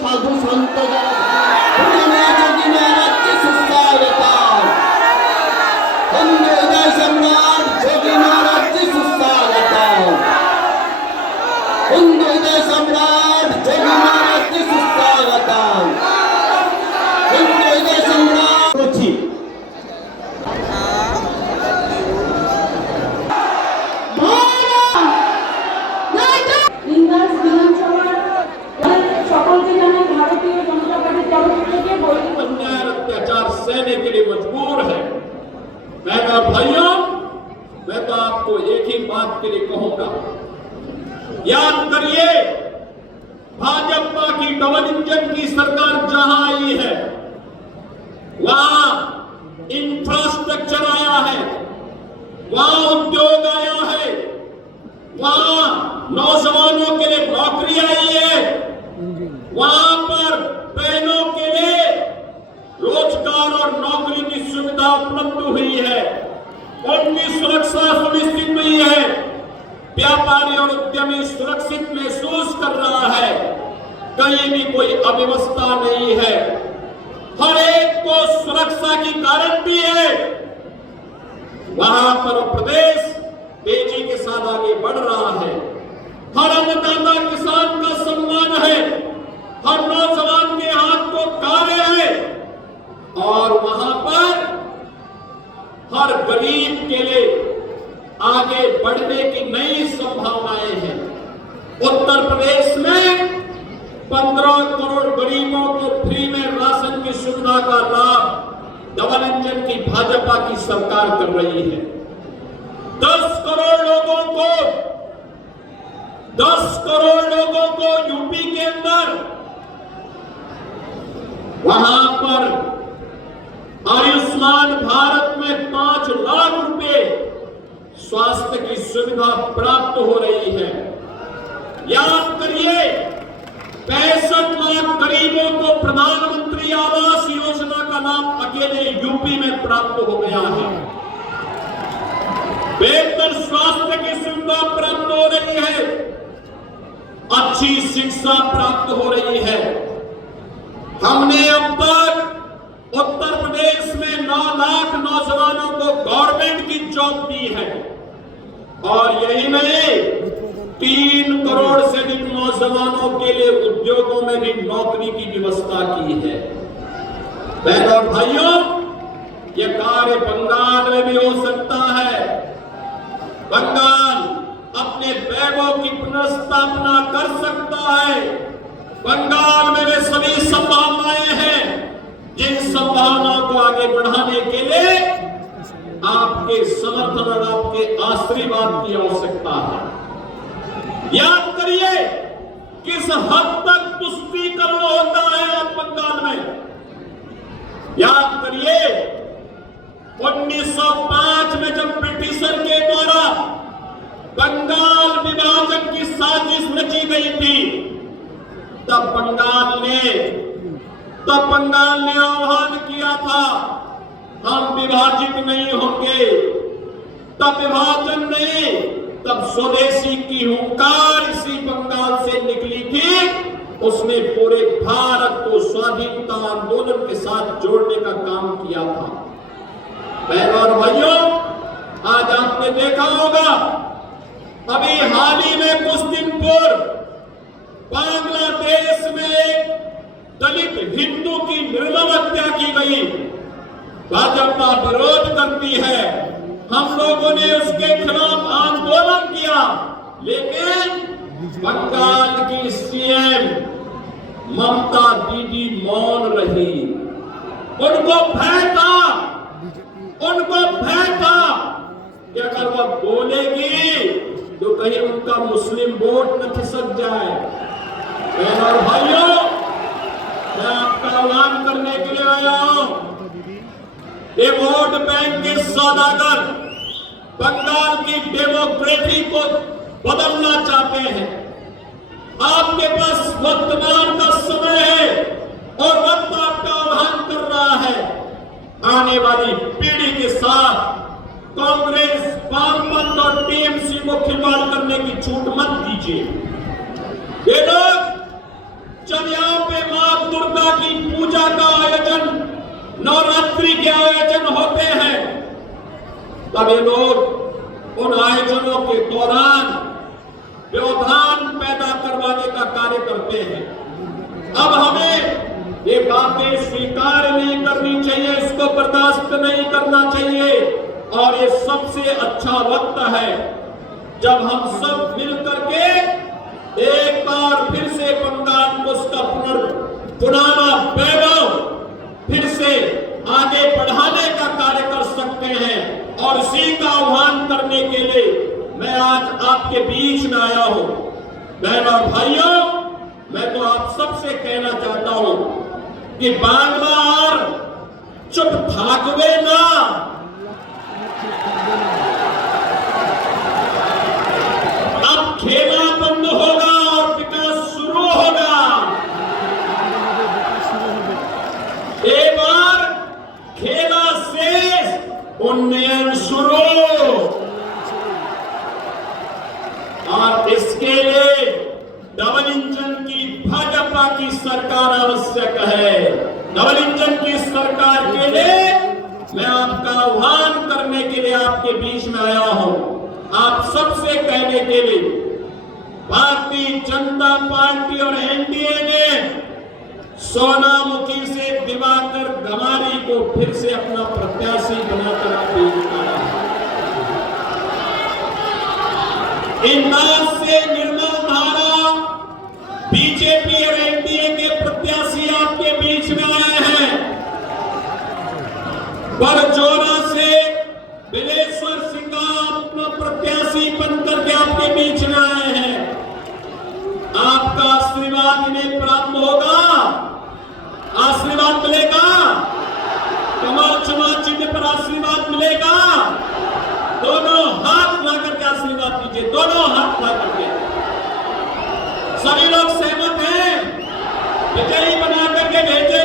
সাধু সন্ত যোগী মহারাজকে সুস্বাগতম। হিন্দু হৃদয় সম্রাট যোগী মহারাজকে সুস্বাগতম। হিন্দু হৃদয় সম্রাট যোগী মহারাজকে সুস্বাগতম। হিন্দু হৃদয় সম্রাট করছি। सहने के लिए मजबूर है। मैं भाइयों, मैं तो आपको एक ही बात के लिए कहूंगा, याद करिए भाजपा की डबल इंजन की सरकार जहां आई है वहां इंफ्रास्ट्रक्चर आया है, वहां उद्योग आया है, वहां नौजवानों के लिए नौकरी आई है, वहां पर बहनों के लिए रोजगार और नौकरी की सुविधा उपलब्ध हुई है, उनकी सुरक्षा सुनिश्चित हुई है, व्यापारी और उद्यमी सुरक्षित महसूस कर रहा है, कहीं भी कोई अव्यवस्था नहीं है, हर एक को सुरक्षा की गारंटी है। वहां पर प्रदेश तेजी के साथ आगे बढ़ रहा है, हर अन्नदाता किसान का सम्मान है, हर नौजवान के हाथ को कार्य है और वहां पर हर गरीब के लिए आगे बढ़ने की नई संभावनाएं हैं। उत्तर प्रदेश में 15 करोड़ गरीबों को फ्री में राशन की सुविधा का लाभ डबल इंजन की भाजपा की सरकार कर रही है। 10 करोड़ लोगों को यूपी के अंदर वहां पर आयुष्मान भारत में 5 लाख रुपए स्वास्थ्य की सुविधा प्राप्त हो रही है। याद करिए 65 लाख गरीबों को प्रधानमंत्री आवास योजना का लाभ अकेले यूपी में प्राप्त हो गया है। बेहतर स्वास्थ्य की सुविधा प्राप्त हो रही है, अच्छी शिक्षा प्राप्त हो रही है। हमने अब तक उत्तर प्रदेश में 9 लाख नौजवानों को गवर्नमेंट की जॉब दी है और यही नहीं 3 करोड़ से अधिक नौजवानों के लिए उद्योगों में भी नौकरी की व्यवस्था की है। बहनों और भाइयों, यह कार्य बंगाल में भी हो सकता है। बंगाल अपने वैभव की पुनर्स्थापना कर सकता है। बंगाल में वे सभी संभावनाएं हैं जिन संभावनाओं को आगे बढ़ाने के लिए आपके समर्थन और आपके आशीर्वाद की आवश्यकता है। याद करिए किस हद तक तुष्टीकरण होता है आज बंगाल में। याद करिए 1905 में जब ब्रिटिशर के द्वारा बंगाल विभाजन की साजिश रची गई थी, तब बंगाल ने आह्वान किया था हम विभाजित नहीं होंगे। तब विभाजन नहीं, तब स्वदेशी की हुंकार इसी बंगाल से निकली थी। उसने पूरे भारत को स्वाधीनता आंदोलन के साथ जोड़ने का काम किया था। बहनों और भाइयों, आज आपने देखा होगा अभी हाल ही में कुछ दिन पूर्व बांग्लादेश में दलित हिंदू की निर्मम हत्या की गई। भाजपा विरोध करती है, हम लोगों ने उसके खिलाफ आंदोलन किया, लेकिन बंगाल की सीएम ममता दीदी मौन रही। उनको भय था कि अगर वह बोलेगी तो कहीं उनका मुस्लिम वोट न खिसक जाए। बहनों और भाइयों, मैं आपका आह्वान करने के लिए आया हूं। ये वोट बैंक के सौदागर बंगाल की डेमोक्रेसी को बदलना चाहते हैं। आपके पास वर्तमान का समय है और वक्त आपका आह्वान कर रहा है। आने वाली पीढ़ी के साथ कांग्रेस, वामपंथ और टीएमसी को खिलवाड़ करने की छूट मत दीजिए। ये लोग जब यहाँ पे नवरात्रि के आयोजन होते हैं, तब ये लोग उन आयोजनों के दौरान व्यवधान पैदा करवाने का कार्य करते हैं। अब हमें ये बातें स्वीकार नहीं करनी चाहिए, इसको बर्दाश्त नहीं करना चाहिए। और ये सबसे अच्छा वक्त है जब हम सब मिलकर के एक बार फिर से बंगाल को उसका पुराना वैभव फिर से आगे बढ़ाने का कार्य कर सकते हैं। और इसी का आह्वान करने के लिए मैं आज आपके बीच में आया हूं। बहनों और भाइयों, मैं तो आप सबसे कहना चाहता हूं कि बांग्ला और चुप थाकवे ना, अब खेला बंद होगा और विकास शुरू होगा। एक बार खेला शेष, उन्नयन शुरू। और इसके लिए डबल इंजन की भाजपा की सरकार आवश्यक है। डबल इंजन की सरकार के लिए मैं आपका आह्वान करने के लिए आपके बीच में आया हूं, आप सबसे कहने के लिए। भारतीय जनता पार्टी और एनडीए ने सोनामुखी से दिवाकर गमारी को फिर से अपना प्रत्याशी बनाकर पेश किया। इंदौर से निर्मल धारा बीजेपी और एनडीए के प्रत्याशी आपके बीच में आए हैं। बरजोरा से बिलेश्वर सिंह अपना प्रत्याशी बनकर के आपके बीच में आए हैं। आपका आशीर्वाद इन्हें प्राप्त होगा, आशीर्वाद मिलेगा, कमल चुनाव चिन्ह पर आशीर्वाद मिलेगा। दोनों हाथ ला करके आशीर्वाद दीजिए, दोनों हाथ ला करके। सभी लोग सहमत हैं? विजयी बना करके भेजे।